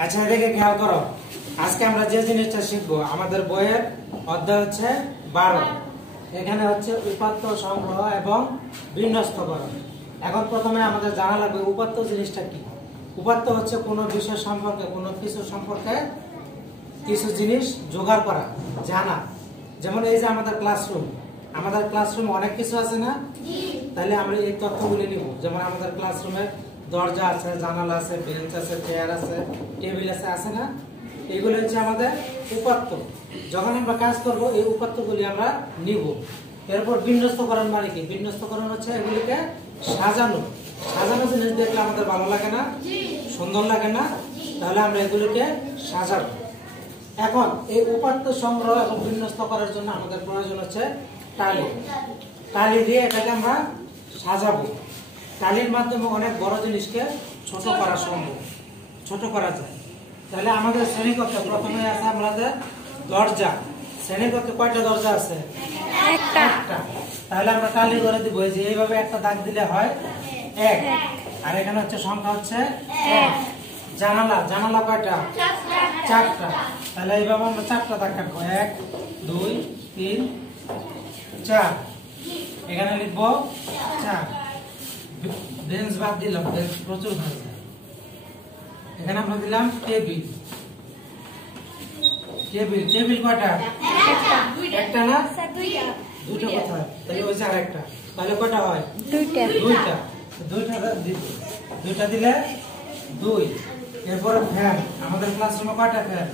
আচ্ছা এদিকে খেয়াল করো, আজকে আমরা যে জিনিসটা শিখবো আমাদের বইয়ের অধ্যায় হচ্ছে 12। এখানে হচ্ছে উপাত্ত সংগ্রহ এবং বিন্যস্তকরণ। এখন প্রথমে আমাদের জানা লাগবে উপাত্ত জিনিসটা কি। উপাত্ত হচ্ছে কোনো বিষয় সম্পর্কে, কোনো কিছু সম্পর্কে কিছু জিনিস জোগাড় করা, জানা। যেমন এই যে আমাদের ক্লাসরুম অনেক কিছু আছে না, তাহলে আমরা এই তথ্যগুলি নিব। যেমন আমাদের ক্লাসরুমের দরজা আছে, জানালা আছে, বেঞ্চ আছে, চেয়ার আছে, টেবিল আছে, আছে না? এগুলো হচ্ছে আমাদের উপাত্ত। যখন আমরা কাজ করব এই উপাত্তগুলি আমরা নিব। এরপর বিন্যস্তকরণ মানে কি? বিন্যস্তকরণ হচ্ছে এগুলিকে সাজানো। সাজানো জিনিস দেখলে আমাদের ভালো লাগে না, সুন্দর লাগে না, তাহলে আমরা এগুলিকে সাজাবো। এখন এই উপাত্ত সংগ্রহ এবং বিন্যস্ত করার জন্য আমাদের প্রয়োজন হচ্ছে টালি। টালি দিয়ে এটাকে আমরা সাজাবো। টালির মাধ্যমে অনেক বড় জিনিসকে ছোট করা সম্ভব, ছোট করা যায়। তাহলে আমাদের শ্রেণীকক্ষে প্রথমে আছে আমাদের দরজা। শ্রেণীকক্ষে কয়টা দরজা আছে? একটা। তাহলে আমরা টালি করে দিব, যে এইভাবে একটা দাগ দিলে হয় 1। আর এখানে হচ্ছে সংখ্যা হচ্ছে 1। জানালা কয়টা? 4টা। তাহলে এইভাবে আমরা 4টা দাগ কাটবো, 1 2 3 4। এখানে লিখবো 4। বেঞ্চ বাদ দিলাম, বেঞ্চ প্রচুর হয়ে যায়। এখানে আমরা দিলাম টেবিল কয়টা? একটা না, দুটো কোথায়? তাহলে ওই যে আরেকটা, তাহলে কয়টা হয়? দুইটা দিলে 2। এরপরে ফ্যান, আমাদের ক্লাসরুমে কয়টা ফ্যান?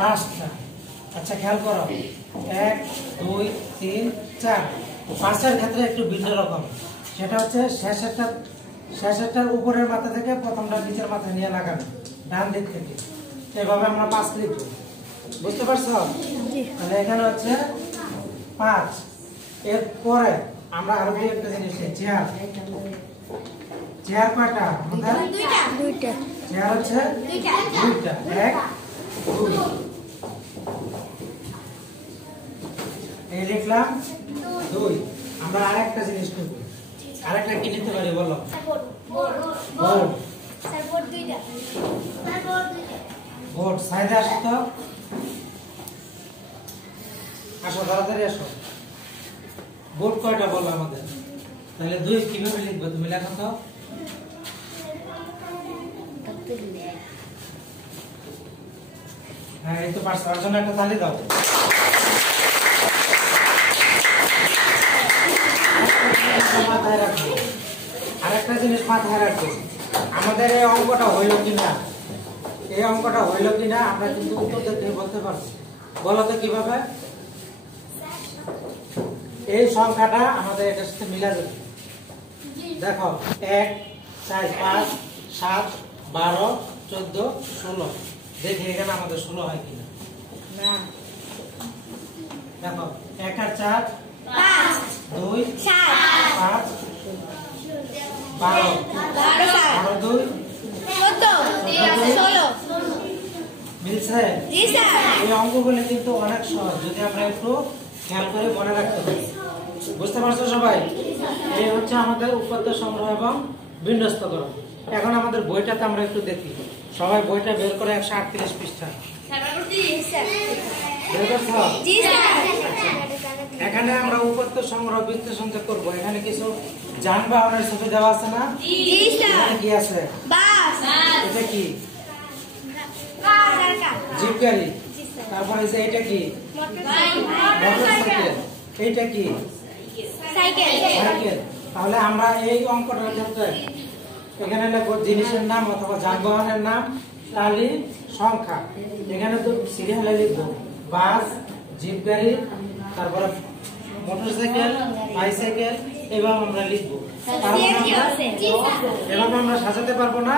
5টা। আচ্ছা খেয়াল করো, 1 2 3 4। 5এর ক্ষেত্রে একটু ভিন্ন রকম। সেটা হচ্ছে শেষেরটার উপরের মাথা থেকে প্রথমটা নিচের মাথায় নিয়ে লাগানো, ডান দিক থেকে। এভাবে আমরা 5 লিখবো, বুঝতে পারছো? তাহলে এখানে হচ্ছে 5। এরপরে আমরা আরো একটা জিনিস, চেয়ার কয়টা? দুইটা। চেয়ার হচ্ছে দুইটা, 1 2। এই লিখলাম 2। আমরা আরেকটা জিনিস করব। আরেকটা কি নিতে পারি বলো? বোর্ড। সাইডে আসো তো, আসো তাড়াতাড়ি আসো। বোর্ড কয়টা বলো আমাদের? তাহলে 2 কিভাবে লিখবে তুমি? লেখো তো। হ্যাঁ এই তো পারছো, তার জন্য একটা তালি দাও। মাথায় রাখবো, আরেকটা জিনিস মাথায় রাখবো, আমাদের এই অঙ্কটা হইল কিনা, আমরা কিন্তু উত্তর দেখে বলতে পারবো। বলো তো কিভাবে? এই সংখ্যাটা আমাদের এটার সাথে মিলা যাবে। দেখো 1 4 5 7 12 14 16। দেখি এখানে আমাদের 16 হয় কিনা। দেখো 1 আর 4 5 2 7 5 12 2 14 মিলছে? এই অঙ্কগুলো কিন্তু অনেক সহজ, যদি আমরা একটু খেয়াল করে মনে রাখতে পারি। বুঝতে পারছো সবাই? এই হচ্ছে আমাদের উপাত্ত সংগ্রহ এবং বিন্যস্তকরণ। এখন আমাদের বইটাতে আমরা একটু দেখি। সবাই বইটা বের করে 138 পৃষ্ঠা বের করছো? এখানে আমরা উপাত্ত সংগ্রহ বিশ্লেষণ করবো। এখানে কিছু যানবাহনের ছবি দেওয়া আছে না? কি আছে? এটা কি? জিপ গাড়ি। তারপরে এটা কি? মোটরসাইকেল। এইটা কি? সাইকেল। তাহলে আমরা এই অঙ্কটার ক্ষেত্রে এখানে লিখবো জিনিসের নাম অথবা যানবাহনের নাম, টালি, সংখ্যা। এখানে তো সিরিয়ালে লিখবো বাস, জিপ গাড়ি, তারপরে মোটরসাইকেল, বাইসাইকেল। এভাবে আমরা লিখবো। এভাবে আমরা সাজাতে পারবো না?